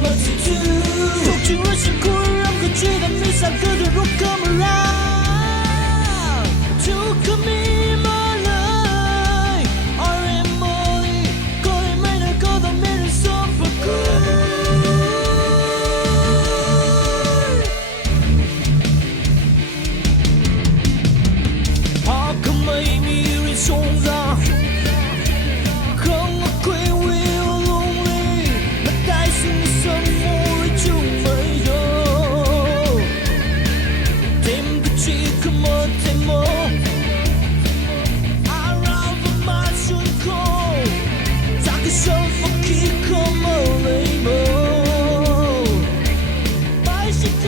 what to do. 독주를 신고让个巨大迷上个的如come around就可迷茫了 RM Molly 过来没能够到没人说不过怕可没迷人冲上可我归为我 lonely 那带心的生活里就没有对不起 come on come on I rather my soon call 咋个生活 keep come on lame 白石头